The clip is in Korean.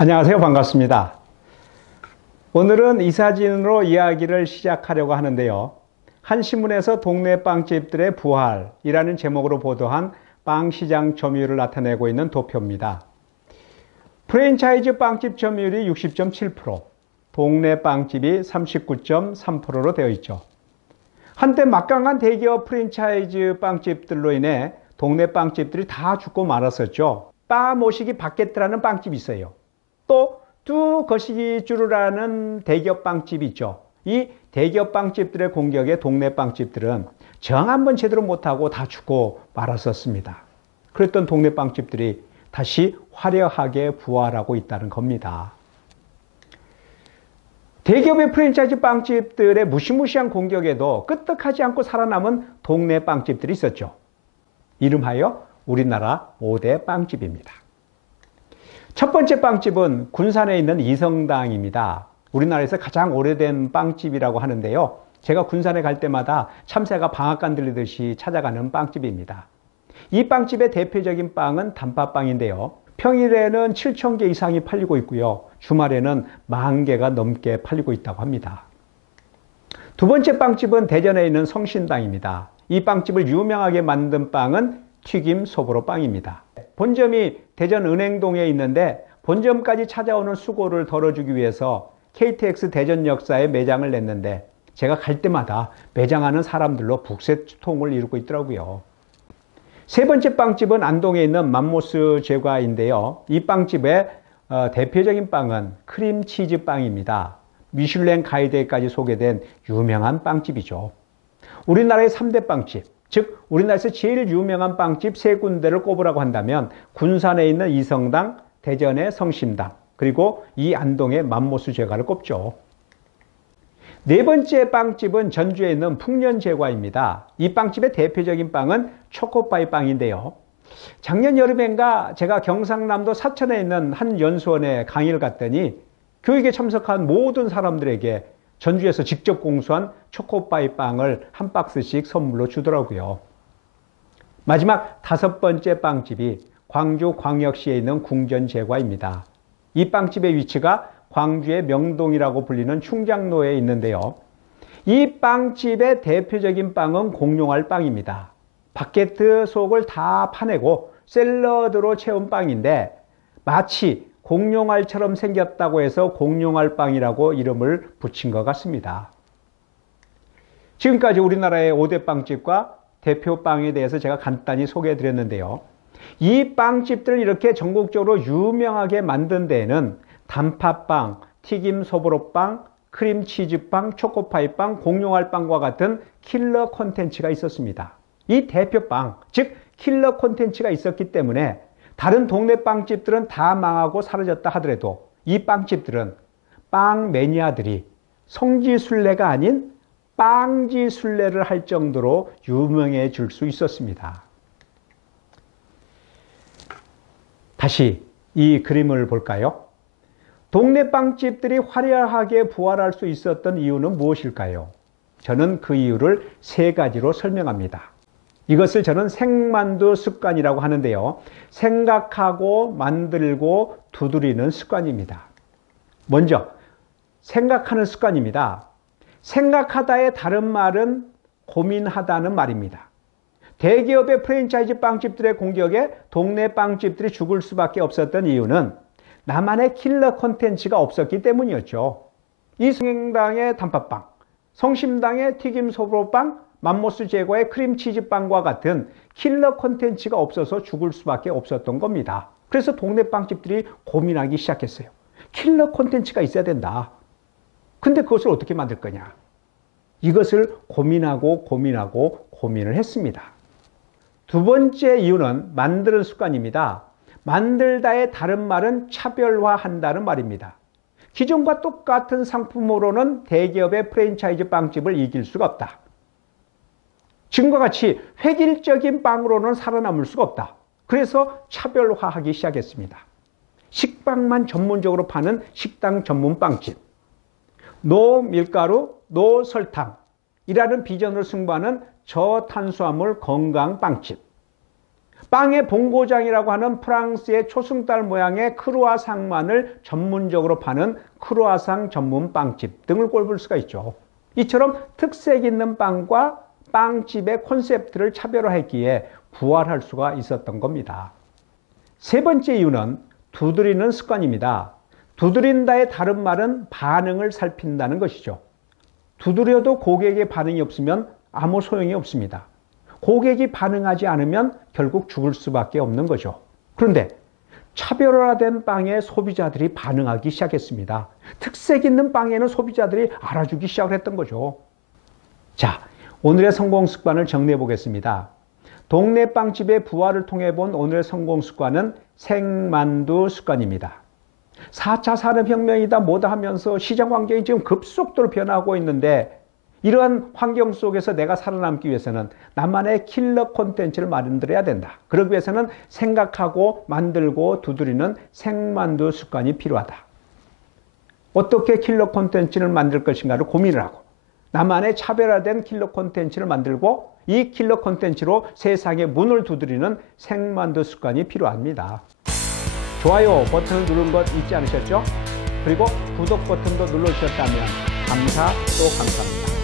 안녕하세요. 반갑습니다. 오늘은 이 사진으로 이야기를 시작하려고 하는데요. 한 신문에서 동네 빵집들의 부활이라는 제목으로 보도한 빵시장 점유율을 나타내고 있는 도표입니다. 프랜차이즈 빵집 점유율이 60.7%, 동네 빵집이 39.3%로 되어 있죠. 한때 막강한 대기업 프랜차이즈 빵집들로 인해 동네 빵집들이 다 죽고 말았었죠. 빠 모시기 바게트라는 빵집이 있어요. 또 뚜 거시기 쭈루라는 대기업 빵집이 있죠. 이 대기업 빵집들의 공격에 동네 빵집들은 정 한번 제대로 못하고 다 죽고 말았었습니다. 그랬던 동네 빵집들이 다시 화려하게 부활하고 있다는 겁니다. 대기업의 프랜차이즈 빵집들의 무시무시한 공격에도 끄떡하지 않고 살아남은 동네 빵집들이 있었죠. 이름하여 우리나라 5대 빵집입니다. 첫 번째 빵집은 군산에 있는 이성당입니다. 우리나라에서 가장 오래된 빵집이라고 하는데요. 제가 군산에 갈 때마다 참새가 방앗간 들리듯이 찾아가는 빵집입니다. 이 빵집의 대표적인 빵은 단팥빵인데요. 평일에는 7,000개 이상이 팔리고 있고요. 주말에는 10,000개가 넘게 팔리고 있다고 합니다. 두 번째 빵집은 대전에 있는 성신당입니다. 이 빵집을 유명하게 만든 빵은 튀김 소보로 빵입니다. 본점이 대전 은행동에 있는데 본점까지 찾아오는 수고를 덜어주기 위해서 KTX 대전 역사에 매장을 냈는데 제가 갈 때마다 매장하는 사람들로 북새통을 이루고 있더라고요. 세 번째 빵집은 안동에 있는 맘모스 제과인데요. 이 빵집의 대표적인 빵은 크림치즈 빵입니다. 미슐랭 가이드에까지 소개된 유명한 빵집이죠. 우리나라의 3대 빵집, 즉 우리나라에서 제일 유명한 빵집 세 군데를 꼽으라고 한다면 군산에 있는 이성당, 대전의 성심당, 그리고 이 안동의 맘모스 제과를 꼽죠. 네 번째 빵집은 전주에 있는 풍년제과입니다. 이 빵집의 대표적인 빵은 초코파이 빵인데요. 작년 여름엔가 제가 경상남도 사천에 있는 한 연수원에 강의를 갔더니 교육에 참석한 모든 사람들에게 전주에서 직접 공수한 초코파이 빵을 한 박스씩 선물로 주더라고요. 마지막 다섯 번째 빵집이 광주 광역시에 있는 궁전제과입니다. 이 빵집의 위치가 광주의 명동이라고 불리는 충장로에 있는데요. 이 빵집의 대표적인 빵은 공룡알 빵입니다. 바게트 속을 다 파내고 샐러드로 채운 빵인데 마치 공룡알처럼 생겼다고 해서 공룡알 빵이라고 이름을 붙인 것 같습니다. 지금까지 우리나라의 5대 빵집과 대표 빵에 대해서 제가 간단히 소개해 드렸는데요. 이 빵집들을 이렇게 전국적으로 유명하게 만든 데에는 단팥빵, 튀김 소보로빵, 크림치즈빵, 초코파이빵, 공룡알빵과 같은 킬러 콘텐츠가 있었습니다. 이 대표빵, 즉 킬러 콘텐츠가 있었기 때문에 다른 동네 빵집들은 다 망하고 사라졌다 하더라도 이 빵집들은 빵 매니아들이 성지순례가 아닌 빵지순례를 할 정도로 유명해질 수 있었습니다. 다시 이 그림을 볼까요? 동네 빵집들이 화려하게 부활할 수 있었던 이유는 무엇일까요? 저는 그 이유를 세 가지로 설명합니다. 이것을 저는 생만두 습관이라고 하는데요. 생각하고 만들고 두드리는 습관입니다. 먼저 생각하는 습관입니다. 생각하다의 다른 말은 고민하다는 말입니다. 대기업의 프랜차이즈 빵집들의 공격에 동네 빵집들이 죽을 수밖에 없었던 이유는 나만의 킬러 콘텐츠가 없었기 때문이었죠. 이성당의 단팥빵, 성심당의 튀김 소보로빵, 맘모스 제과의 크림치즈빵과 같은 킬러 콘텐츠가 없어서 죽을 수밖에 없었던 겁니다. 그래서 동네 빵집들이 고민하기 시작했어요. 킬러 콘텐츠가 있어야 된다. 근데 그것을 어떻게 만들 거냐? 이것을 고민하고 고민을 했습니다. 두 번째 이유는 만드는 습관입니다. 만들다의 다른 말은 차별화한다는 말입니다. 기존과 똑같은 상품으로는 대기업의 프랜차이즈 빵집을 이길 수가 없다. 지금과 같이 획일적인 빵으로는 살아남을 수가 없다. 그래서 차별화하기 시작했습니다. 식빵만 전문적으로 파는 식당 전문 빵집, 노 밀가루, 노 설탕이라는 비전을 승부하는 저탄수화물 건강 빵집, 빵의 본고장이라고 하는 프랑스의 초승달 모양의 크루아상만을 전문적으로 파는 크루아상 전문 빵집 등을 꼽을 수가 있죠. 이처럼 특색 있는 빵과 빵집의 콘셉트를 차별화했기에 부활할 수가 있었던 겁니다. 세 번째 이유는 두드리는 습관입니다. 두드린다의 다른 말은 반응을 살핀다는 것이죠. 두드려도 고객의 반응이 없으면 아무 소용이 없습니다. 고객이 반응하지 않으면 결국 죽을 수밖에 없는 거죠. 그런데 차별화된 빵에 소비자들이 반응하기 시작했습니다. 특색 있는 빵에는 소비자들이 알아주기 시작을 했던 거죠. 자, 오늘의 성공 습관을 정리해 보겠습니다. 동네 빵집의 부활을 통해 본 오늘의 성공 습관은 생만두 습관입니다. 4차 산업혁명이다 뭐다 하면서 시장 환경이 지금 급속도로 변하고 있는데 이러한 환경 속에서 내가 살아남기 위해서는 나만의 킬러 콘텐츠를 만들어야 된다. 그러기 위해서는 생각하고 만들고 두드리는 생만두 습관이 필요하다. 어떻게 킬러 콘텐츠를 만들 것인가를 고민을 하고 나만의 차별화된 킬러 콘텐츠를 만들고 이 킬러 콘텐츠로 세상의 문을 두드리는 생만두 습관이 필요합니다. 좋아요 버튼을 누른 것 잊지 않으셨죠? 그리고 구독 버튼도 눌러주셨다면 감사 또 감사합니다.